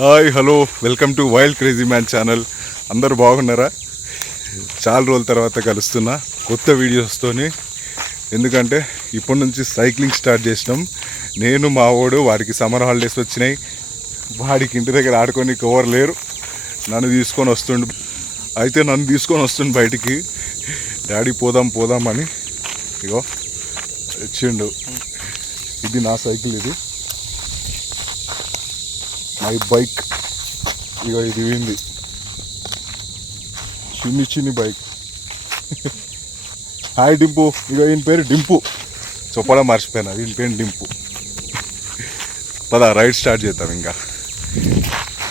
Hi hello welcome to wild crazy man channel. అందరూ బాగున్నారా? చాలా రోజుల తర్వాత కలుస్తున్నా కొత్త వీడియోస్తోని. ఎందుకంటే ఇప్పటి నుంచి సైక్లింగ్ స్టార్ట్ చేసినాం. నేను మా వాడు, వాడికి సమ్మర్ హాలిడేస్ వచ్చినాయి. వాడికి ఇంటి దగ్గర ఆడుకొని ఎవరు లేరు. నన్ను తీసుకొని వస్తుండు. అయితే నన్ను తీసుకొని వస్తుండు బయటికి. డాడీ పోదాం అని ఇగో వచ్చిండు. ఇది నా సైకిల్, ఇది మై బైక్. ఇక ఇది వింది చిన్ని బైక్. హాయ్ డింపు. ఇక ఈయన పేరు డింపు. చెప్పడం మర్చిపోయినా, ఈయన పేరు డింపు. పదా రైడ్ స్టార్ట్ చేద్దాం. ఇంకా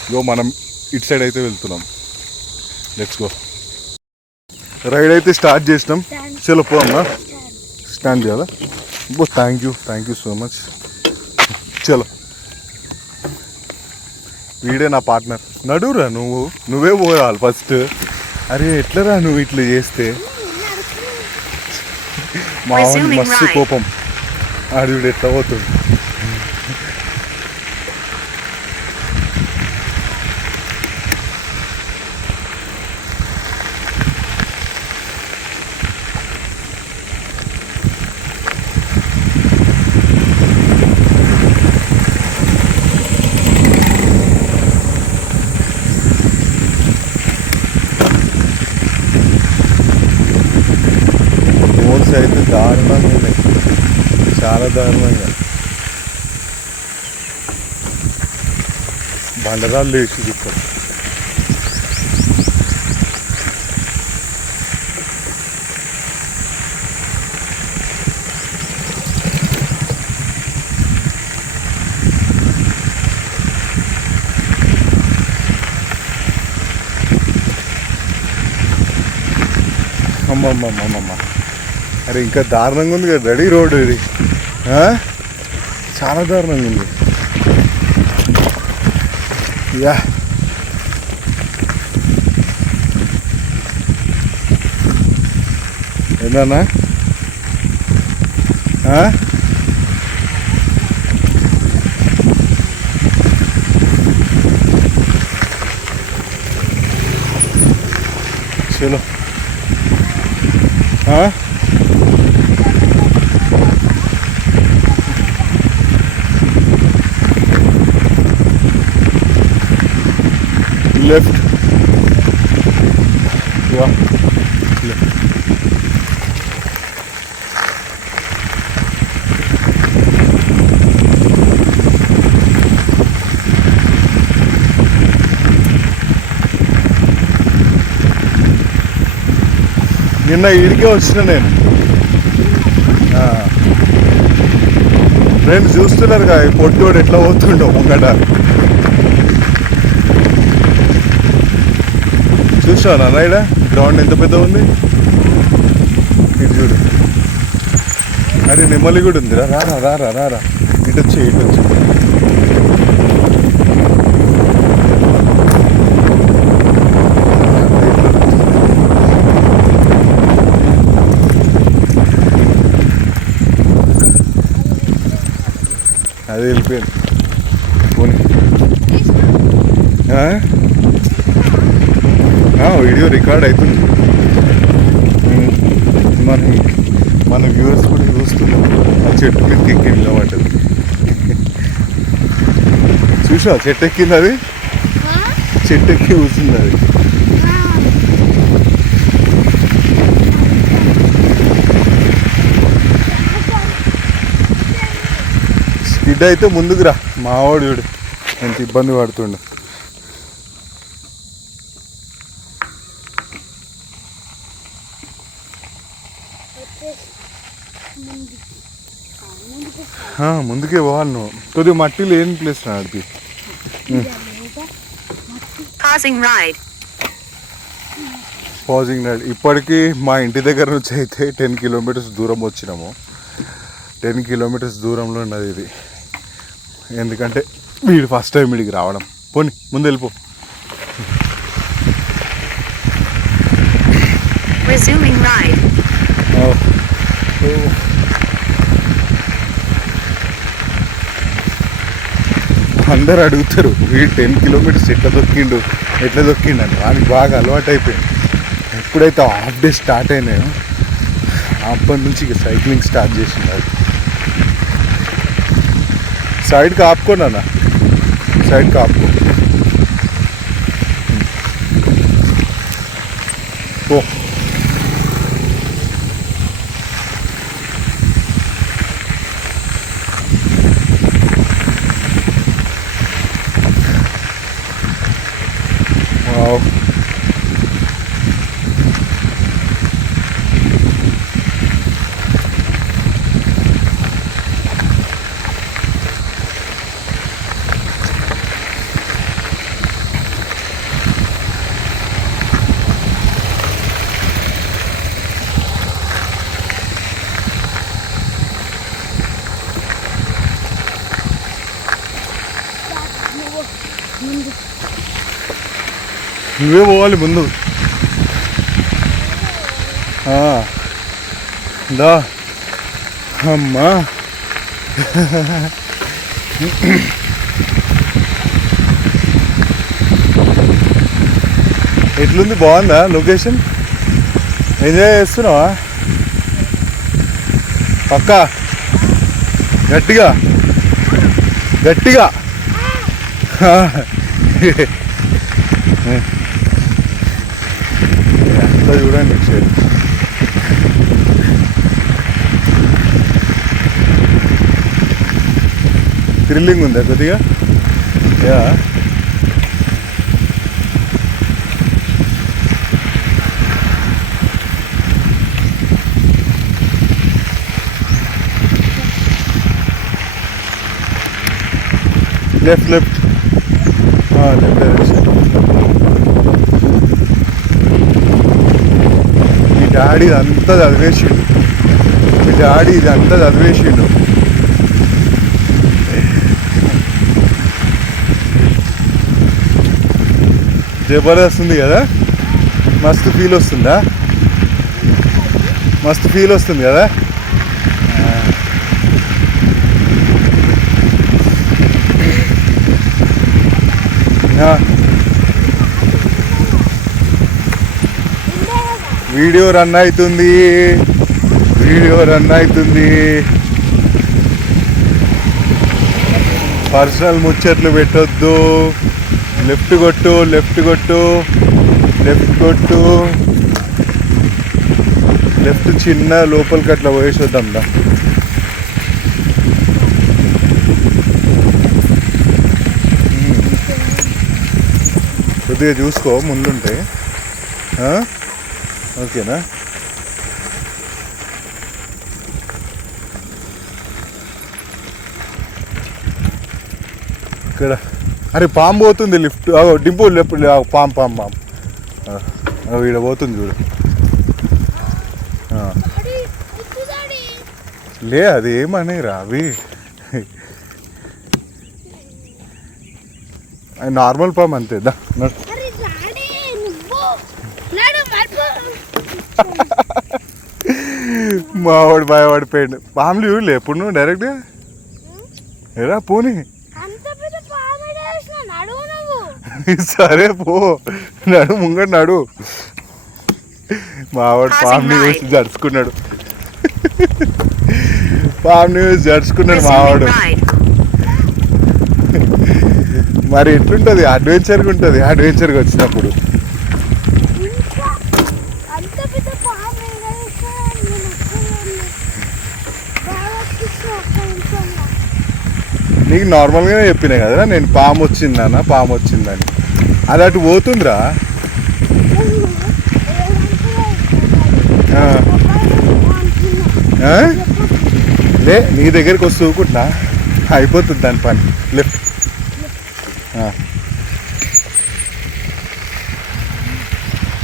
ఇగో మనం ఇటు సైడ్ అయితే వెళ్తున్నాం. Let's go. రైడ్ అయితే స్టార్ట్ చేసినాం. చలో పోమ్మా. స్టాండ్ చేయాలా? Thank you so much. చలో. వీడే నా పార్ట్నర్. నడువురా, నువ్వే పోరాలి ఫస్ట్. అరే ఎట్లరా నువ్వు ఇట్లా చేస్తే? మా వాడిని మస్తు కోపం. ఆడు వీడు ఎట్లా పోతుంది. అయితే దారుణంగా ఉన్నాయి, చాలా దారుణంగా. బండరాళ్ళు వేసి ఇక్కడ. అమ్మమ్మమ్మమ్మ, అరే ఇంకా దారుణంగా ఉంది కదా రెడీ రోడ్. ఇది చాలా దారుణంగా ఉంది. యా ఏందన్నా? చలో. లెఫ్ట్. నిన్న ఈడికే వచ్చిన నేను. ఫ్రెండ్స్ చూస్తున్నారు కదా పొట్టోడు ఎట్లా పోతుండో ముంగట. చూసావా రైడా? గ్రౌండ్ ఎంత పెద్ద ఉంది. ఇటు చూడు. అరే నెమ్మలి కూడా ఉందిరా. రారా ఇటు వచ్చి. అదే వెళ్ళిపోయింది. పోనీ వీడియో రికార్డ్ అవుతుంది. మన వ్యూవర్స్ కూడా చూస్తున్నాం. ఆ చెట్టు మీదకి ఎక్కి నిలబడ్డది. చూసా చెట్టు ఎక్కింది. అది చెట్టు ఎక్కి కూర్చుంది. అది స్కిడ్ అయితే ముందుకు రా. మావాడు వీడు ఎంత ఇబ్బంది పడుతుండు. ముందుకే పోవాలి నువ్వు. కొద్దిగా మట్టి లేని ప్లేస్ నాడికి. Passing ride. ఇప్పటికీ మా ఇంటి దగ్గర నుంచి అయితే 10 కిలోమీటర్స్ దూరం వచ్చినాము. 10 కిలోమీటర్స్ దూరంలో ఉన్నది ఇది. ఎందుకంటే వీడు ఫస్ట్ టైం వీడికి రావడం. పోనీ ముందు వెళ్ళిపో. అందరు అడుగుతారు వీడు 10 కిలోమీటర్స్ ఎట్లా దొక్కిండు అని. వానికి బాగా అలవాటు అయిపోయింది. ఎప్పుడైతే హాఫ్ డే స్టార్ట్ అయినాయో అప్పటి నుంచి ఇక సైక్లింగ్ స్టార్ట్ చేసినాడు. సైడ్కి ఆపుకోండి అన్న, సైడ్కి ఆపుకో. ఓ వావ్. నువ్వే పోవాలి ముందు. దా అమ్మా. ఎట్లుంది, బాగుందా లొకేషన్? ఎంజాయ్ చేస్తున్నావా? పక్కా గట్టిగా గట్టిగా. అంతా చూడండి ఒకసారి. థ్రిల్లింగ్ ఉందా కొద్దిగా? Yeah. Left left left direction. మీ డాడీ ఇదంతా చదివేసిండు, మీ డాడీ ఇదంతా చదివేసిండు. జబర్దస్త్ ఉంది కదా, మస్తు ఫీల్ వస్తుందా? మస్తు ఫీల్ వస్తుంది కదా. వీడియో రన్ అవుతుంది, వీడియో రన్ అవుతుంది. పర్సనల్ ముచ్చట్లు పెట్టొద్దు. లెఫ్ట్ కొట్టు, లెఫ్ట్ కొట్టు, లెఫ్ట్ కొట్టు, లెఫ్ట్ చిన్న లోపలికి అట్లా పోయేసొద్దాం దా. కొద్దిగా చూసుకో ముందుంటే. ఓకేనా? ఇక్కడ అరే పాము పోతుంది, లిఫ్ట్ డింపు లెఫ్ట్. పాము పాము పాము ఈడ పోతుంది చూడు. లే అది ఏమనే రా అవి నార్మల్ పాము అంతే. దా మావాడు భయపడిపోయాడు. పాములు చూడలే ఎప్పుడు నువ్వు డైరెక్ట్గా? ఎరా పోనీ. సరే పో, నడు ముంగడు నడు. మావాడు పాముని చూసి జరుచుకున్నాడు, పాముని చూసి జరుచుకున్నాడు మావాడు. మరి ఎట్లుంటుంది, అడ్వెంచర్గా ఉంటుంది అడ్వెంచర్గా వచ్చినప్పుడు. నీకు నార్మల్గానే చెప్పినా కదా నేను పాము వచ్చిందన్న, పాము వచ్చిందని. అది అటు పోతుందిరా. లే నీ దగ్గరికి వస్తూ ఊకుంటున్నా, అయిపోతుంది దాని పని. లెఫ్ట్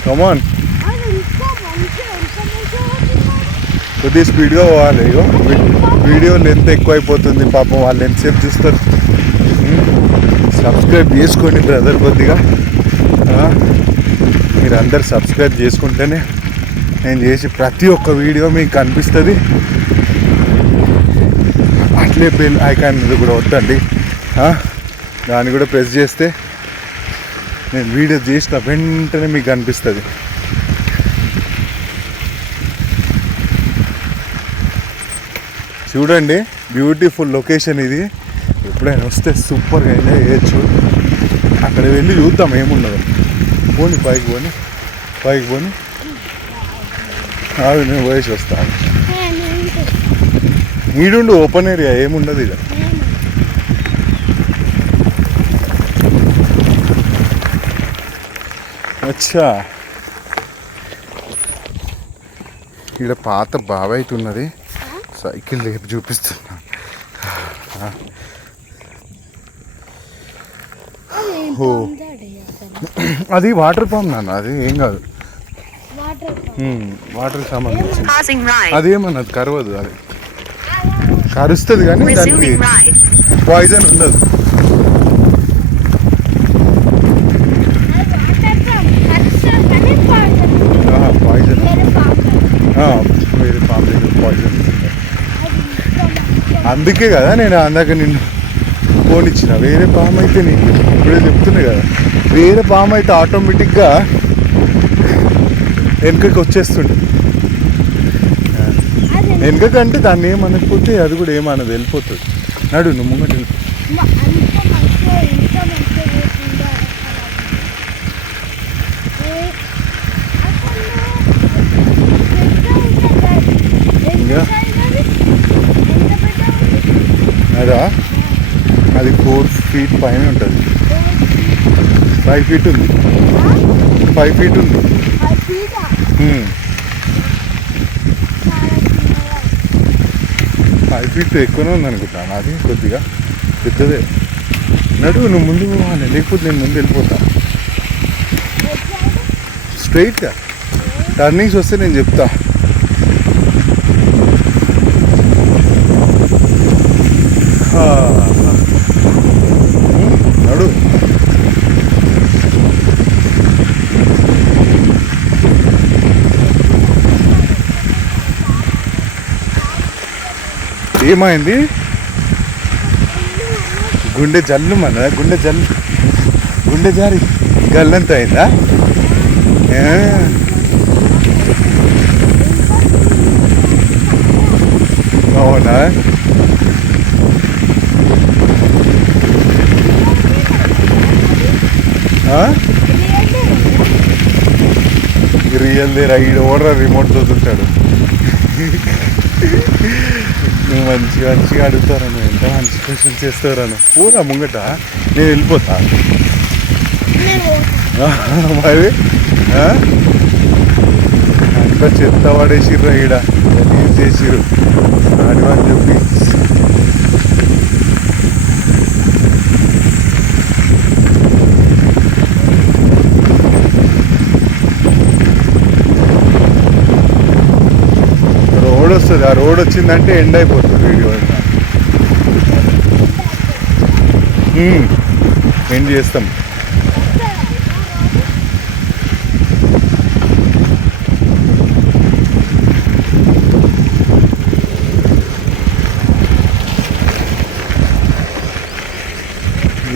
కమాన్. కొద్దిగా స్పీడ్గా పోవాలి. ఇగో వీడియో లెంత్ ఎక్కువ అయిపోతుంది పాపం, వాళ్ళు ఎంతసేపు చూస్తారు. సబ్స్క్రైబ్ చేసుకోండి బ్రదర్ కొద్దిగా. మీరు అందరు సబ్స్క్రైబ్ చేసుకుంటేనే నేను చేసి ప్రతి ఒక్క వీడియో మీకు కనిపిస్తుంది. అట్లే బెల్ ఐకాన్ మీద కూడా వద్దండి. దాన్ని కూడా ప్రెస్ చేస్తే నేను వీడియో చేసిన వెంటనే మీకు కనిపిస్తుంది. చూడండి, బ్యూటిఫుల్ లొకేషన్ ఇది. ఎప్పుడైనా వస్తే సూపర్గా ఎంజాయ్ చేయొచ్చు. అక్కడ వెళ్ళి చూద్దాం ఏమున్నదో. పోని పైకి పోని అవి నేను పోయేసి వస్తాను. ఈడుండు, ఓపెన్ ఏరియా ఏముండదు ఇక. అచ్చా, ఇక్కడ పాత బావి అయితే ఉన్నది. సైకిల్ లేపు చూపిస్తున్నా. ఓ, అది వాటర్ పంప్ నాన్న, అది ఏం కాదు. వాటర్ సంబంధించింది. అదేమన్నది కరవదు, అది కరుస్తుంది కానీ దానికి పాయిజన్ ఉండదు. పాయిజన్ వేరే పాము దగ్గర పాయిజన్. అందుకే కదా నేను అందాక నిన్ను ఫోన్ ఇచ్చిన. వేరే పాము అయితే నీకు ఇప్పుడే చెప్తున్నా కదా, వేరే పాము అయితే ఆటోమేటిక్గా వెనుకకి వచ్చేస్తుండే. వెనుకకంటే దాన్ని ఏమనకపోతే అది కూడా ఏమన్నది, వెళ్ళిపోతుంది. నడు, నువ్వు ముంగట వెళ్ళిపో. అదా, అది 4 feet పైన ఉంటుంది. 5 feet ఉంది. 5 feet ఉంది. 5 feet ఎక్కువనే ఉంది అనుకుంటాను. అది కొద్దిగా పెద్దదే. నడువు, నువ్వు ముందు పోవాలి, లేకపోతే నేను ముందు వెళ్ళిపోతాను. స్ట్రైట్గా టర్నింగ్స్ వస్తే నేను చెప్తా. నడు. ఏమైంది? గుండె జల్లు మన గుండె జారి గల్లంత అయిందా? అవునా? రియల్ రైడ్ ఓడరా, రిమోట్ దొరుకుతాడు. నువ్వు మంచిగా అడుగుతారా, నువ్వు ఎంత మంచి క్వశ్చన్ చేస్తావురా. నువ్వు పూరా ముంగట, నేను వెళ్ళిపోతా. మరి అంతా చెత్త పడేసిర్రా ఈడ, యూజ్ చేసిర్రు ఆడివని చెప్పి. రోడ్ వస్తుంది, ఆ రోడ్ వచ్చిందంటే ఎండ్ అయిపోతుంది వీడియో. ఎండ్ చేస్తాం.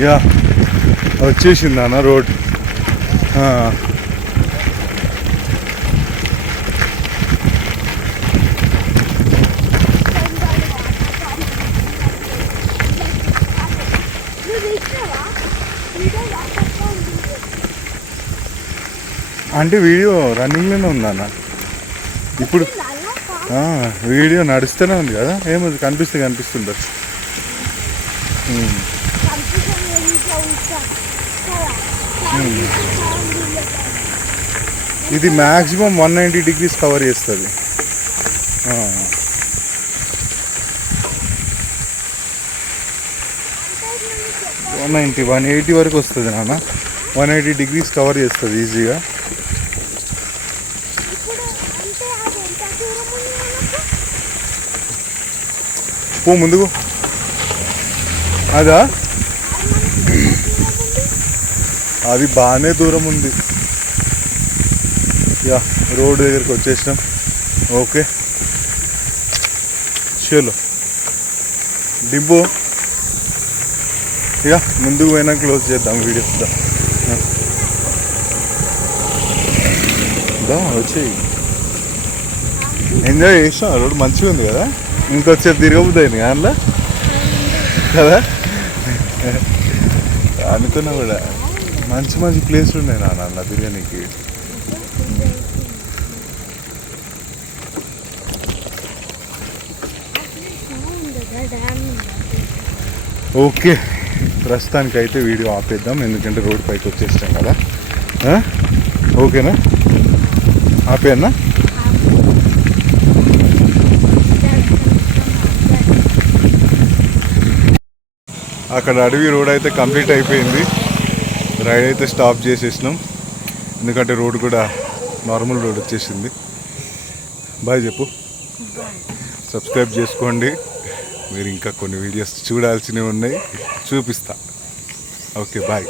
యా, వచ్చేసింది అన్న రోడ్. అంటే వీడియో రన్నింగ్లోనే ఉందన్న ఇప్పుడు. వీడియో నడుస్తూనే ఉంది కదా, ఏమో కనిపిస్తుండదు. ఇది మ్యాక్సిమం 190 degrees కవర్ చేస్తుంది. 180 వరకు వస్తుంది నాన్న. 180 degrees కవర్ చేస్తుంది ఈజీగా. పో ముందుకు. అదా, అది బాగానే దూరం ఉంది. యా, రోడ్ దగ్గరికి వచ్చేసినాం. ఓకే, చలో డింపు. ఇక ముందుకు పోయినా క్లోజ్ చేద్దాం వీడియో వచ్చి ఎంజాయ్ చేస్తాం. రోడ్డు మంచిగా ఉంది కదా, ఇంకొచ్చేపు తిరగబుద్దాయింది అందులో కదా. అనుకున్నా కూడా మంచి మంచి ప్లేస్లు ఉన్నాయి నాన్న తిరగనీకి. ఓకే, ప్రస్తుతానికి అయితే వీడియో ఆపేద్దాం, ఎందుకంటే రోడ్ పైకి వచ్చేస్తాం కదా. ఓకేనా, ఆపేయన్నా. అక్కడ అడవి రోడ్ అయితే కంప్లీట్ అయిపోయింది. రైడ్ అయితే స్టాప్ చేసేసినాం, ఎందుకంటే రోడ్ కూడా నార్మల్ రోడ్ వచ్చేసింది. బాయ్ చెప్పు, సబ్స్క్రైబ్ చేసుకోండి. మీరు ఇంకా కొన్ని వీడియోస్ చూడాల్సినవి ఉన్నాయి, చూపిస్తా. Okay bye.